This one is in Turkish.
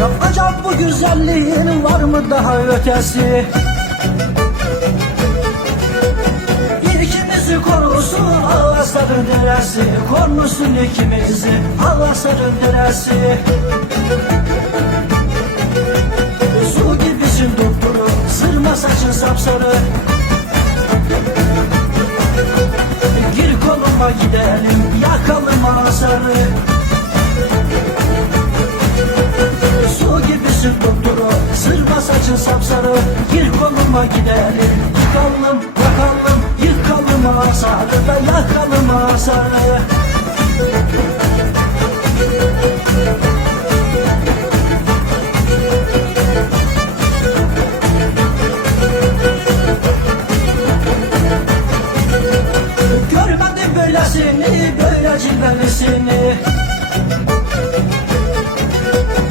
Yapacak bu güzelliğin var mı daha ötesi? İkimizi korusun ağızların deresi. Kormusun ikimizi ağızların deresi. Su gibisin dupduru Sırma saçın sapsarı. Gir koluma gidelim Yakalım Sırma saçın sapsarı Gir koluma gidelim. Yıkalım bakalım Yıkalım asarı Da yakalım asarı. Görmedim böylesini Böyle cilvelisini.